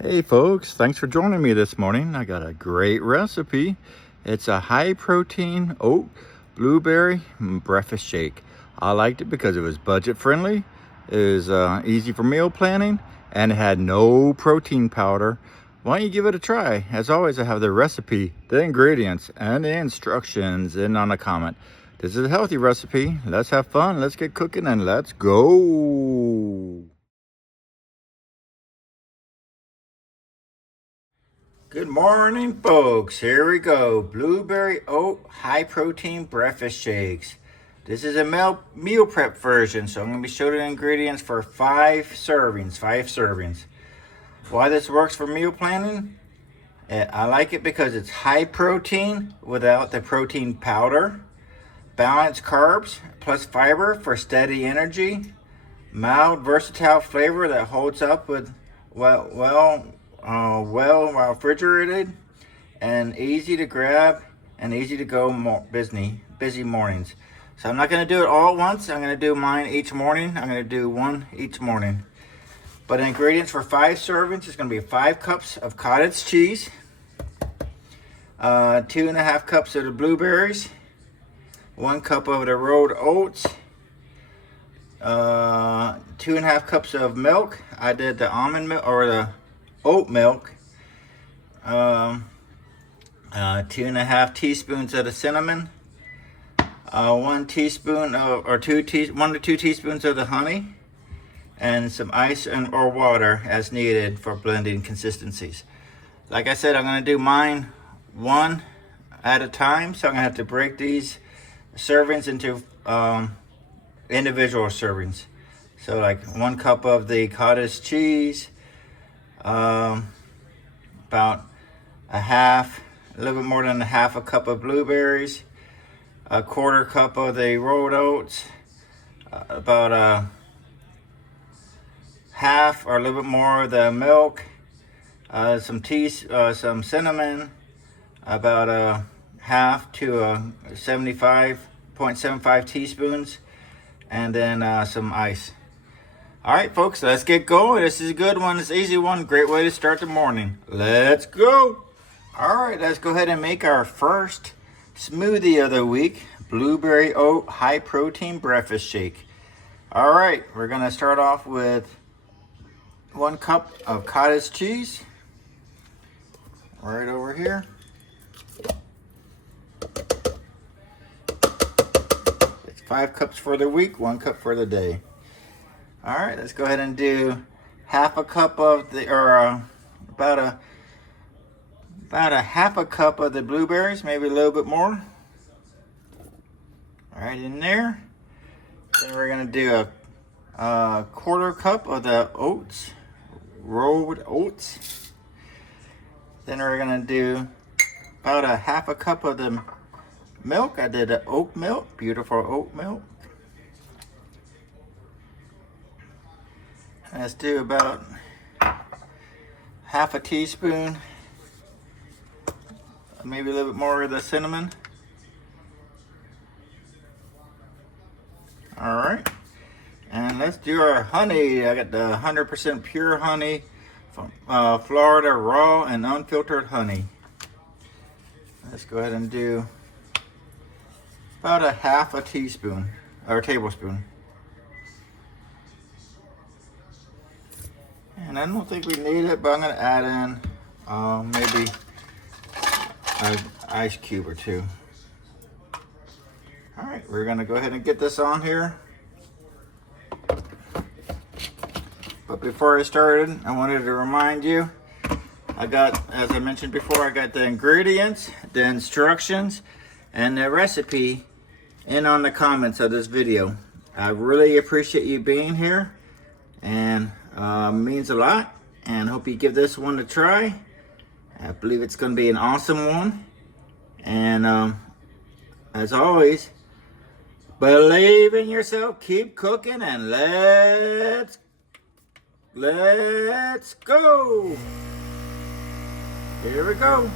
Hey folks, thanks for joining me this morning. I got a great recipe. It's a high protein oat blueberry breakfast shake. I liked it because it was budget friendly, it was easy for meal planning, and it had no protein powder. Why don't you give it a try? As always, I have the recipe, the ingredients, and the instructions on a comment. This is a healthy recipe. Let's have fun, let's get cooking, and let's go. Good morning, folks. Here we go. Blueberry oat high protein breakfast shakes. This is a meal prep version, so I'm going to be showing the ingredients for 5 servings. Why this works for meal planning? I like it because it's high protein without the protein powder. Balanced carbs plus fiber for steady energy. Mild, versatile flavor that holds up with well refrigerated, and easy to grab and easy to go busy mornings. So I'm not going to do it all at once. I'm going to do mine each morning. I'm going to do one each morning. But ingredients for 5 servings is going to be 5 cups of cottage cheese, 2.5 cups of the blueberries, 1 cup of the rolled oats, 2.5 cups of milk. I did the almond milk or the oat milk. 2.5 teaspoons of the cinnamon, 1 teaspoon of, or 1 to 2 teaspoons of the honey, and some ice or water as needed for blending consistencies. Like I said, I'm going to do mine one at a time, so I'm going to have to break these servings into individual servings. So like 1 cup of the cottage cheese, about a little bit more than a cup of blueberries, 1/4 cup of the rolled oats, about a half or a little bit more of the milk, some cinnamon, about a half to 75.75 teaspoons, and then some ice. All right, folks, let's get going. This is a good one. It's an easy one. Great way to start the morning. Let's go. All right, let's go ahead and make our first smoothie of the week. Blueberry oat high protein breakfast shake. All right, we're going to start off with 1 cup of cottage cheese. Right over here. It's 5 cups for the week, 1 cup for the day. All right, let's go ahead and do half a cup of the, or about a half a cup of the blueberries, maybe a little bit more. All right, in there. Then we're gonna do a 1/4 cup of the oats, rolled oats. Then we're gonna do about a half a cup of the milk. I did the oat milk, beautiful oat milk. Let's do about half a teaspoon, maybe a little bit more of the cinnamon. All right, and let's do our honey. I got the 100% pure honey from Florida, raw and unfiltered honey. Let's go ahead and do about a half a teaspoon or tablespoon. And I don't think we need it, but I'm going to add in maybe an ice cube or 2. All right, we're going to go ahead and get this on here. But before I started, I wanted to remind you, as I mentioned before, I got the ingredients, the instructions, and the recipe on the comments of this video. I really appreciate you being here, and means a lot, and hope you give this one a try. I believe it's going to be an awesome one, and as always, believe in yourself, keep cooking, and let's go. Here we go.